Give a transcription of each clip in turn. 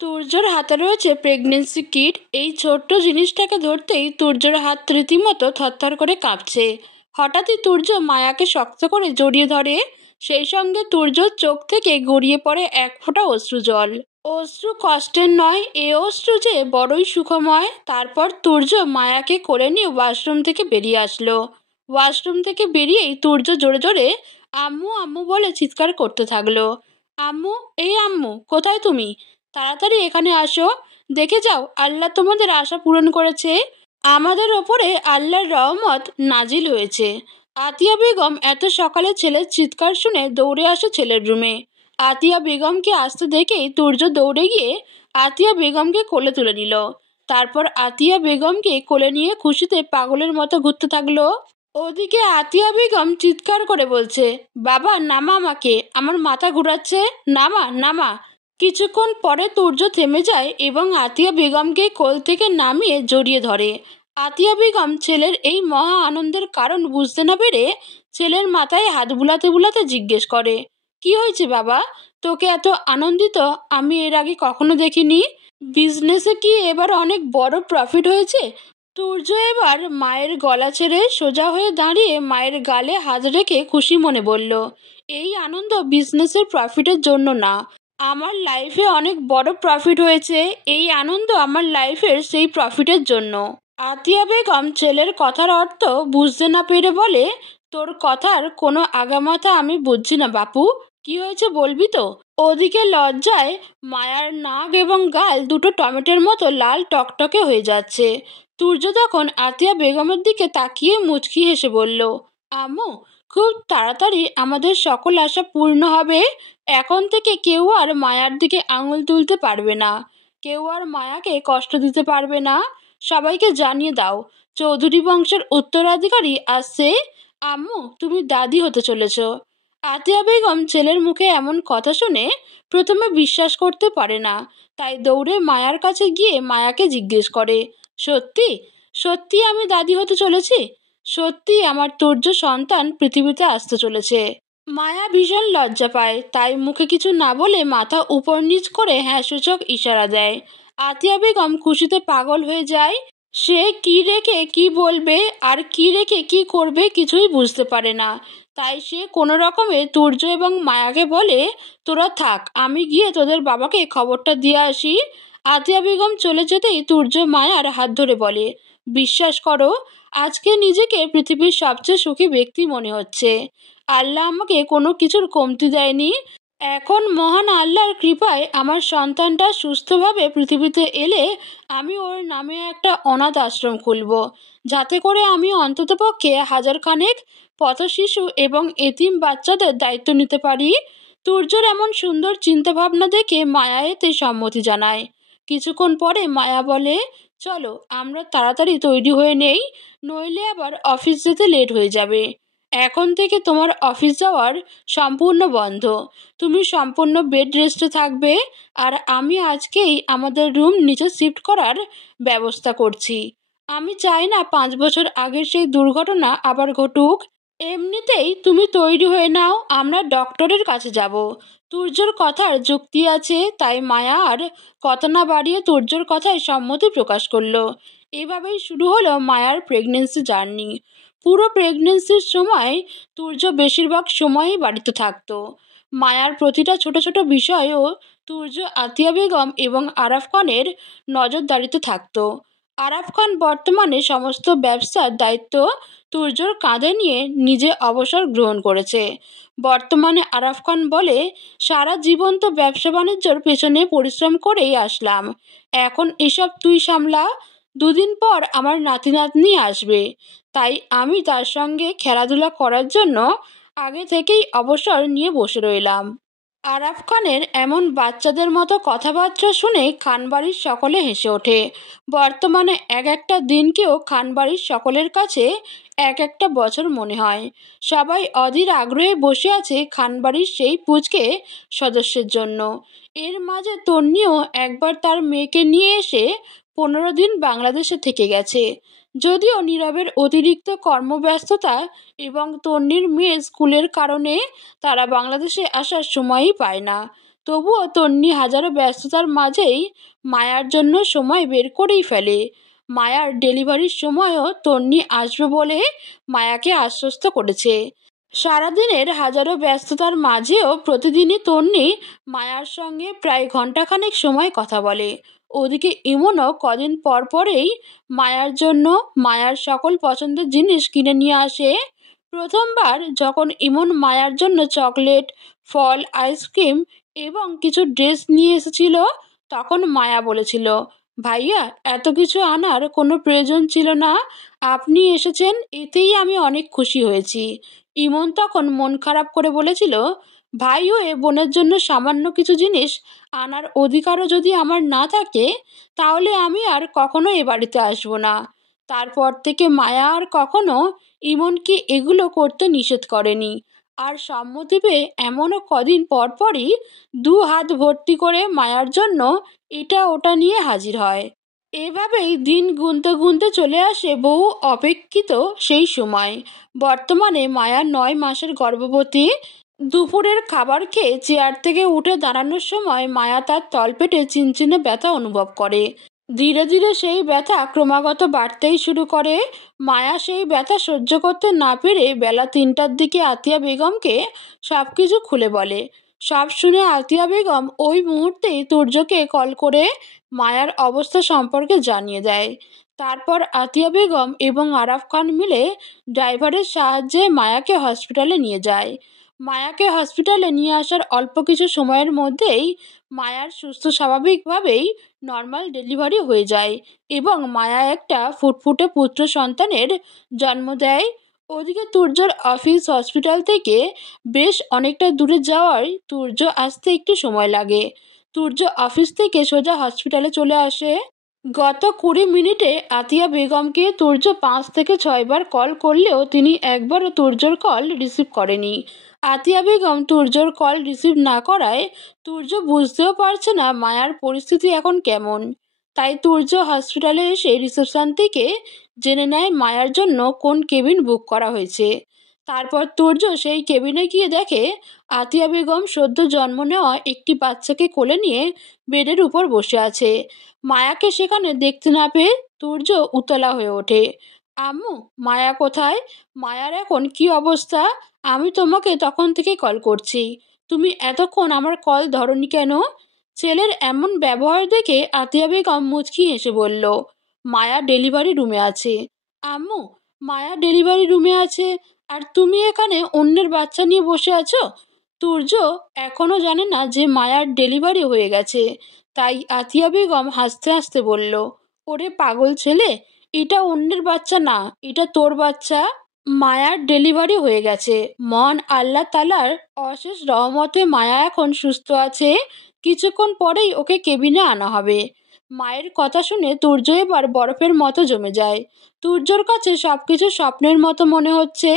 তুর্যর হাতে রয়েছে pregnancy kit. এই ছোট্ট জিনিসটাকে ধরতেই তুর্যর হাত রীতিমতো থরথর করে কাঁপছে। হঠাৎই তুর্য মায়াকে শক্ত করে জড়িয়ে ধরে। সেই সঙ্গে তুর্যর চোখ থেকে গড়িয়ে পড়ে এক ফোঁটা অশ্রু জল। অশ্রু কষ্টের নয়, এ অশ্রু যে বড়ই সুখময়। তারপর তুর্য মায়াকে কোলে নিয়ে ওয়াশরুম থেকে বেরিয়ে আসলো। ওয়াশরুম থেকে বেরিয়েই তুর্য জোরে জোরে আম্মু আম্মু বলে চিৎকার করতে থাকলো। আম্মু, এই আম্মু, কোথায় তুমি? তাড়াতাড়ি এখানে আসো, দেখে যাও আল্লাহ তোমাদের আশা পূরণ করেছে। আমাদের ওপরে আল্লাহর রহমত নাজিল হয়েছে। আতিয়া বেগম এত সকালে ছেলের চিৎকার শুনে দৌড়ে আসে ছেলের রুমে। আতিয়া বেগমকে আসতে দেখেই তুর্য দৌড়ে গিয়ে আতিয়া বেগমকে কোলে তুলে নিল। তারপর আতিয়া বেগমকে কোলে নিয়ে খুশিতে পাগলের মতো ঘুরতে থাকলো। ওদিকে আতিয়া বেগম চিৎকার করে বলছে, বাবা নামা আমাকে, আমার মাথা ঘুরাচ্ছে, নামা নামা। কিছুক্ষণ পরে তুর্য থেমে যায় এবং আতিয়া বেগমকে কোল থেকে নামিয়ে জড়িয়ে ধরে। আতিয়া বেগম ছেলের এই মহা আনন্দের কারণ বুঝতে না পেরে ছেলের মাথায় হাত বুলাতে বুলাতে জিজ্ঞেস করে, কি হয়েছে বাবা, তোকে এত আনন্দিত আমি এর আগে কখনো দেখিনি। বিজনেসে কি এবার অনেক বড় প্রফিট হয়েছে? তুর্য এবার মায়ের গলা ছেড়ে সোজা হয়ে দাঁড়িয়ে মায়ের গালে হাত রেখে খুশি মনে বলল, এই আনন্দ বিজনেসের প্রফিটের জন্য না, আমার লাইফে অনেক বড় প্রফিট হয়েছে, এই আনন্দ আমার লাইফের সেই প্রফিটের জন্য। আতিয়া বেগম ছেলের কথার অর্থ বুঝতে না পেরে বলে, তোর কথার কোনো আগামাথা আমি বুঝছি না বাপু, কি হয়েছে বলবি তো? ওদিকে লজ্জায় মায়ার নাক এবং গাল দুটো টমেটোর মতো লাল টকটকে হয়ে যাচ্ছে। তুর্য তখন আতিয়া বেগমের দিকে তাকিয়ে মুচকি হেসে বলল, আম্মু, খুব তাড়াতাড়ি আমাদের সকল আশা পূর্ণ হবে। এখন থেকে কেউ আর মায়ার দিকে আঙুল তুলতে পারবে না, কেউ আর মায়াকে কষ্ট দিতে পারবে না। সবাইকে জানিয়ে দাও, চৌধুরী বংশের উত্তরাধিকারী আসছে। আম্মু, তুমি দাদি হতে চলেছ। আতিয়া বেগম ছেলের মুখে এমন কথা শুনে প্রথমে বিশ্বাস করতে পারে না, তাই দৌড়ে মায়ার কাছে গিয়ে মায়াকে জিজ্ঞেস করে, সত্যি সত্যি আমি দাদি হতে চলেছি? সত্যি আমার তুর্য সন্তান পৃথিবীতে আসতে চলেছে? মায়া ভীষণ লজ্জা পায়, তাই মুখে কিছু না বলে মাথা উপর নিচ করে হ্যাঁ সূচক ইশারা দেয়। আতিয়া বেগম খুশিতে পাগল হয়ে যায়। সে কি রেখে কি বলবে আর কি রেখে কি করবে কিছুই বুঝতে পারে না। তাই সে কোনো রকমে তুর্য এবং মায়াকে বলে, তোরা থাক, আমি গিয়ে তোদের বাবাকে খবরটা দিয়ে আসি। আতিয়া বেগম চলে যেতেই তুর্য মায়ার হাত ধরে বলে, বিশ্বাস করো, আজকে নিজেকে পৃথিবীর সবচেয়ে সুখী ব্যক্তি মনে হচ্ছে। আল্লাহ আমাকে কোনো কিছুর কমতি দেয়নি। এখন মহান আল্লাহর কৃপায় আমার সন্তানটা সুস্থভাবে পৃথিবীতে এলে আমি ওর নামে একটা অনাথ আশ্রম খুলব, যাতে করে আমি অন্ততপক্ষে 1000 খানেক পথশিশু এবং এতিম বাচ্চাদের দায়িত্ব নিতে পারি। তুর্যর এমন সুন্দর চিন্তাভাবনা দেখে মায়া এতে সম্মতি জানায়। কিছুক্ষণ পরে মায়া বলে, চলো আমরা তাড়াতাড়ি তৈরি হয়ে নেই, নইলে আবার অফিস যেতে লেট হয়ে যাবে। এখন থেকে তোমার অফিস যাওয়ার সম্পূর্ণ বন্ধ, তুমি সম্পূর্ণ বেড রেস্টে থাকবে। আর আমি আজকেই আমাদের রুম নিচে শিফট করার ব্যবস্থা করছি। আমি চাই না 5 বছর আগের সেই দুর্ঘটনা আবার ঘটুক। এমনিতেই তুমি তৈরি হয়ে নাও, আমরা ডক্টরের কাছে যাব। তুর্যর কথার যুক্তি আছে, তাই মায়া আর কথা না বাড়িয়ে তুর্যর কথায় সম্মতি প্রকাশ করলো। এভাবেই শুরু হলো মায়ার প্রেগনেন্সি জার্নি। পুরো প্রেগনেন্সির সময় তুর্য বেশিরভাগ সময়ই বাড়িতে থাকতো। মায়ার প্রতিটা ছোট ছোট বিষয়েও তুর্য আতিয়া বেগম এবং আরাফ খানের নজরদারিতে থাকতো। আরাফ খান বর্তমানে সমস্ত ব্যবসার দায়িত্ব তুর্যর কাঁধে নিয়ে নিজে অবসর গ্রহণ করেছে। বর্তমানে আরাফ খান বলে, সারা জীবন তো ব্যবসা বাণিজ্যর পেছনে পরিশ্রম করেই আসলাম, এখন এসব তুই সামলা। 2 দিন পর আমার নাতি নাতনি আসবে, তাই আমি তার সঙ্গে খেলাধুলা করার জন্য আগে থেকেই অবসর নিয়ে বসে রইলাম। আরাফ খানের এমন বাচ্চাদের মতো কথাবার্তা শুনে খানবাড়ির সকলে হেসে ওঠে। বর্তমানে এক একটা দিনকেও খানবাড়ির সকলের কাছে এক একটা বছর মনে হয়। সবাই অধীর আগ্রহে বসে আছে খানবাড়ির সেই পুচকে সদস্যের জন্য। এর মাঝে তন্নিও একবার তার মেয়েকে নিয়ে এসে 15 দিন বাংলাদেশে থেকে গেছে। যদিও নীরবের অতিরিক্ত কর্মব্যস্ততা এবং তন্নির মেয়ে স্কুলের কারণে তারা বাংলাদেশে আসার সময়ই পায় না। তবুও তন্নি হাজারো ব্যস্ততার মাঝেই মায়ার জন্য সময় বের করেই ফেলে। মায়ার ডেলিভারির সময়ও তন্নি আসবে বলে মায়াকে আশ্বস্ত করেছে। সারাদিনের হাজারো ব্যস্ততার মাঝেও প্রতিদিনই তন্নি মায়ার সঙ্গে প্রায় ঘন্টাখানেক সময় কথা বলে। ওদিকে ইমনও কদিন পর পরেই মায়ার জন্য মায়ার সকল পছন্দের জিনিস কিনে নিয়ে আসে। প্রথমবার যখন ইমন মায়ার জন্য চকলেট, ফল, আইসক্রিম এবং কিছু ড্রেস নিয়ে এসেছিল, তখন মায়া বলেছিল, ভাইয়া, এত কিছু আনার কোনো প্রয়োজন ছিল না, আপনি এসেছেন, এতেই আমি অনেক খুশি হয়েছি। ইমন তখন মন খারাপ করে বলেছিল, ভাই হয়ে বোনের জন্য সামান্য কিছু জিনিস আনার অধিকারও যদি আমার না থাকে, তাহলে আমি আর কখনো এ বাড়িতে আসবো না। তারপর থেকে মায়া আর কখনো ইমনকে এগুলো করতে নিষেধ করেনি। আর সম্মতি পেয়ে এমনও কদিন পর পরই 2 হাত ভর্তি করে মায়ার জন্য এটা ওটা নিয়ে হাজির হয়। এভাবেই দিন গুনতে গুনতে চলে আসে বহু অপেক্ষিত সেই সময়। বর্তমানে মায়া 9 মাসের গর্ভবতী। দুপুরের খাবার খেয়ে চেয়ার থেকে উঠে দাঁড়ানোর সময় মায়া তার তলপেটে চিনচিনে ব্যথা অনুভব করে। ধীরে ধীরে সেই ব্যথা ক্রমাগত বাড়তেই শুরু করে। মায়া সেই ব্যথা সহ্য করতে না পেরে বেলা 3টার দিকে আতিয়া বেগমকে সব কিছু খুলে বলে। সব শুনে আতিয়া বেগম ওই মুহূর্তেই তুর্যকে কল করে মায়ার অবস্থা সম্পর্কে জানিয়ে দেয়। তারপর আতিয়া বেগম এবং আরাফ খান মিলে ড্রাইভারের সাহায্যে মায়াকে হসপিটালে নিয়ে যায়। মায়াকে হসপিটালে নিয়ে আসার অল্প কিছু সময়ের মধ্যেই মায়ার সুস্থ স্বাভাবিকভাবেই নর্মাল ডেলিভারি হয়ে যায় এবং মায়া একটা ফুটফুটে পুত্র সন্তানের জন্ম দেয়। ওদিকে তুর্যর অফিস হসপিটাল থেকে বেশ অনেকটা দূরে যাওয়ায় তুর্য আসতে একটু সময় লাগে। তুর্য অফিস থেকে সোজা হসপিটালে চলে আসে। গত 20 মিনিটে আতিয়া বেগমকে তুর্য 5 থেকে 6 বার কল করলেও তিনি একবারও তুর্যর কল রিসিভ করেনি। আতিয়া বেগম তুর্যর কল রিসিভ না করায় তুর্য বুঝতেও পারছে না মায়ার পরিস্থিতি এখন কেমন। তাই তুর্য হসপিটালে এসে রিসেপশন থেকে জেনে নেয় মায়ার জন্য কোন কেবিন বুক করা হয়েছে। তারপর তুর্য সেই কেবিনে গিয়ে দেখে আতিয়া বেগম সদ্য জন্ম নেওয়া একটি বাচ্চাকে কোলে নিয়ে বেডের উপর বসে আছে। মায়াকে সেখানে দেখতে না পেয়ে তুর্য উতলা হয়ে ওঠে। আম্মু, মায়া কোথায়? মায়ার এখন কি অবস্থা? আমি তোমাকে তখন থেকে কল করছি, তুমি এতক্ষণ আমার কল ধরনি কেন? ছেলের এমন ব্যবহার দেখে আতিয়া বেগম মুচকি হেসে বলল, মায়া ডেলিভারি রুমে আছে। আম্মু, মায়া ডেলিভারি রুমে আছে আর তুমি এখানে অন্যের বাচ্চা নিয়ে বসে আছো? তুর্য এখনো জানে না যে মায়ার ডেলিভারি হয়ে গেছে। তাই আতিয়া বেগম হাসতে হাসতে বলল, ওরে পাগল ছেলে, এটা অন্যের বাচ্চা না, এটা তোর বাচ্চা। মায়ার ডেলিভারি হয়ে গেছে। মহান আল্লাহ তাআলার অশেষ রহমতে মায়া এখন সুস্থ আছে। কিছুক্ষণ পরেই ওকে কেবিনে আনা হবে। মায়ের কথা শুনে তুর্য এবার বরফের মতো জমে যায়। তুর্যর কাছে সবকিছু স্বপ্নের মতো মনে হচ্ছে।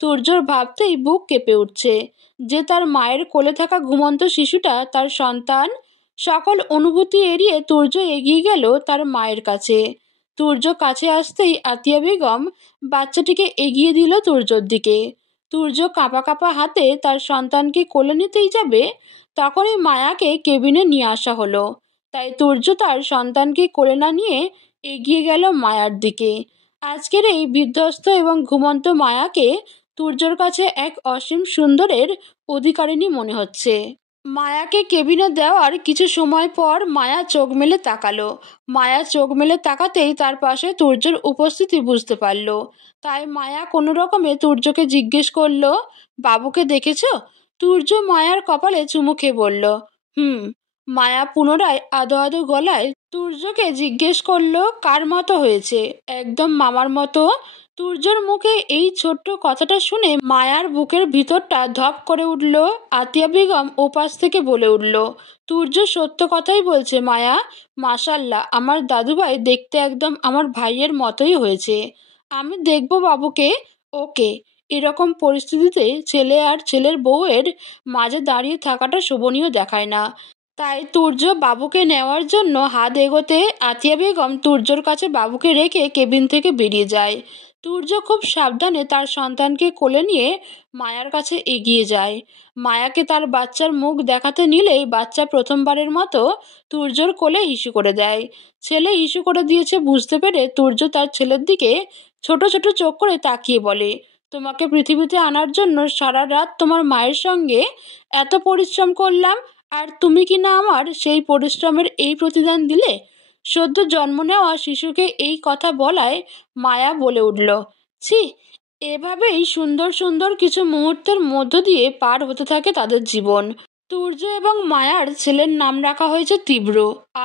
তুর্যর ভাবতেই বুক কেঁপে উঠছে যে তার মায়ের কোলে থাকা ঘুমন্ত শিশুটা তার সন্তান। সকল অনুভূতি এড়িয়ে তুর্য এগিয়ে গেল তার মায়ের কাছে। তুর্য কাছে আসতেই আতিয়া বেগম বাচ্চাটিকে এগিয়ে দিল তুর্যর দিকে। তুর্য কাঁপা কাঁপা হাতে তার সন্তানকে কোলে নিতেই যাবে, তখনই মায়াকে কেবিনে নিয়ে আসা হলো। তাই তুর্য তার সন্তানকে কোলে না নিয়ে এগিয়ে গেল মায়ার দিকে। আজকের এই বিধ্বস্ত এবং ঘুমন্ত মায়াকে তুর্যর কাছে এক অসীম সুন্দরের অধিকারিণী মনে হচ্ছে। মায়াকে কেবিনে দেওয়ার কিছু সময় পর মায়া চোখ মেলে তাকালো। মায়া চোখ মেলে তাকাতেই তার পাশে তুর্যর উপস্থিতি বুঝতে পারল। তাই মায়া কোনো রকমে তুর্যকে জিজ্ঞেস করলো, বাবুকে দেখেছো? তুর্য মায়ার কপালে চুমু খেয়ে বলল, হুম। মায়া পুনরায় আদো আদো গলায় তুর্যকে জিজ্ঞেস করলো, কার মতো হয়েছে? একদম মামার মতো। তুর্যর মুখে এই ছোট্ট কথাটা শুনে মায়ার বুকের ভিতরটা ধপ করে উঠল। আতিয়া বেগম ওপাশ থেকে বলে উঠল, তুর্য সত্য কথাই বলছে মায়া, মাশাআল্লাহ, আমার দাদুভাই দেখতে একদম আমার ভাইয়ের মতোই হয়েছে। আমি দেখব বাবুকে। ওকে। এরকম পরিস্থিতিতে ছেলে আর ছেলের বউয়ের মাঝে দাঁড়িয়ে থাকাটা শোভনীয় দেখায় না। তাই তুর্য বাবুকে নেওয়ার জন্য হাত এগোতে আতিয়া বেগম তুর্যর কাছে বাবুকে রেখে কেবিন থেকে বেরিয়ে যায়। তুর্য খুব সাবধানে তার সন্তানকে কোলে নিয়ে মায়ার কাছে এগিয়ে যায়। মায়াকে তার বাচ্চার মুখ দেখাতে নিলেই বাচ্চা প্রথমবারের মতো তুর্যর কোলে হিসু করে দেয়। ছেলে হিসু করে দিয়েছে বুঝতে পেরে তুর্য তার ছেলের দিকে ছোট ছোট চোখ করে তাকিয়ে বলে, তোমাকে পৃথিবীতে আনার জন্য সারা রাত তোমার মায়ের সঙ্গে এত পরিশ্রম করলাম, আর তুমি কি না আমার সেই পরিশ্রমের এই প্রতিদান দিলে? সদ্য জন্ম নেওয়া শিশুকে এই কথা বলায় মায়া বলে উঠল, ছি। এভাবেই সুন্দর সুন্দর কিছু মুহূর্তের মধ্য দিয়ে পার হতে থাকে তাদের জীবন। তুর্য এবং মায়ার ছেলের নাম রাখা হয়েছে তীব্র।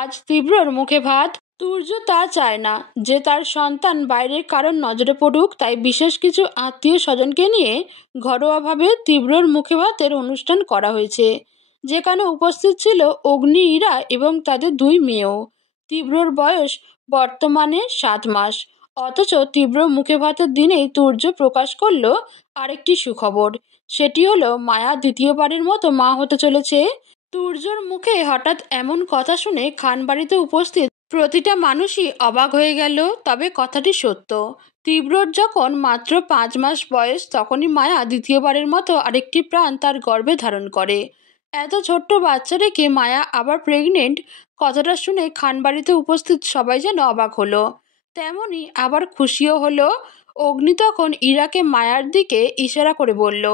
আজ তীব্রর মুখে ভাত। তুর্য তা চায় না যে তার সন্তান বাইরের কারোর নজরে পড়ুক, তাই বিশেষ কিছু আত্মীয় স্বজনকে নিয়ে ঘরোয়াভাবে তীব্রর মুখে ভাতের অনুষ্ঠান করা হয়েছে, যেখানে উপস্থিত ছিল অগ্নি, ইরা এবং তাদের 2 মেয়েও। তীব্রর বয়স বর্তমানে 7 মাস। অথচ তীব্র মুখে ভাতের দিনেই তুর্য প্রকাশ করলো আরেকটি সুখবর। সেটি হলো মায়া দ্বিতীয়বারের মতো মা হতে চলেছে। তুর্যর মুখে হঠাৎ এমন কথা শুনে খানবাড়িতে উপস্থিত প্রতিটা মানুষই অবাক হয়ে গেল। তবে কথাটি সত্য। তীব্রর যখন মাত্র 5 মাস বয়স, তখনই মায়া দ্বিতীয়বারের মতো আরেকটি প্রাণ তার গর্ভে ধারণ করে। এত ছোট্ট বাচ্চা রেখে মায়া আবার প্রেগনেন্ট, কথাটা শুনে খানবাড়িতে উপস্থিত সবাই যেন অবাক হলো, তেমনি আবার খুশিও হলো। অগ্নি তখন ইরাকে মায়ার দিকে ইশারা করে বলল,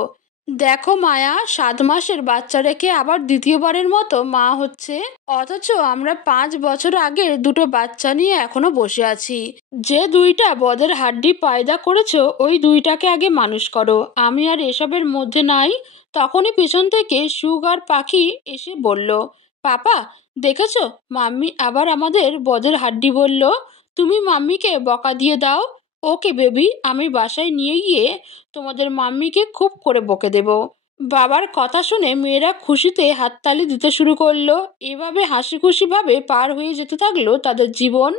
দেখো মায়া, 7 মাসের বাচ্চা রেখে আবার দ্বিতীয়বারের মতো মা হচ্ছে। অথচ আমরা 5 বছর আগের 2টো বাচ্চা নিয়ে এখনো বসে আছি। যে 2টা বদের হাড্ডি পয়দা করেছো, ওই 2টাকে আগে মানুষ করো। আমি আর এসবের মধ্যে নাই। তখনই পেছন থেকে সুগার পাখি এসে বলল, পাপা দেখেছো, মাম্মি আবার আমাদের বদের হাড্ডি বলল। তুমি মাম্মিকে বকা দিয়ে দাও। ওকে বেবি, আমি বাসায় নিয়ে গিয়ে তোমাদের মাম্মিকে খুব করে বকে দেব। বাবার কথা শুনে মেয়েরা খুশিতে হাততালি দিতে শুরু করলো। এভাবে হাসি খুশিভাবে পার হয়ে যেতে থাকলো তাদের জীবন।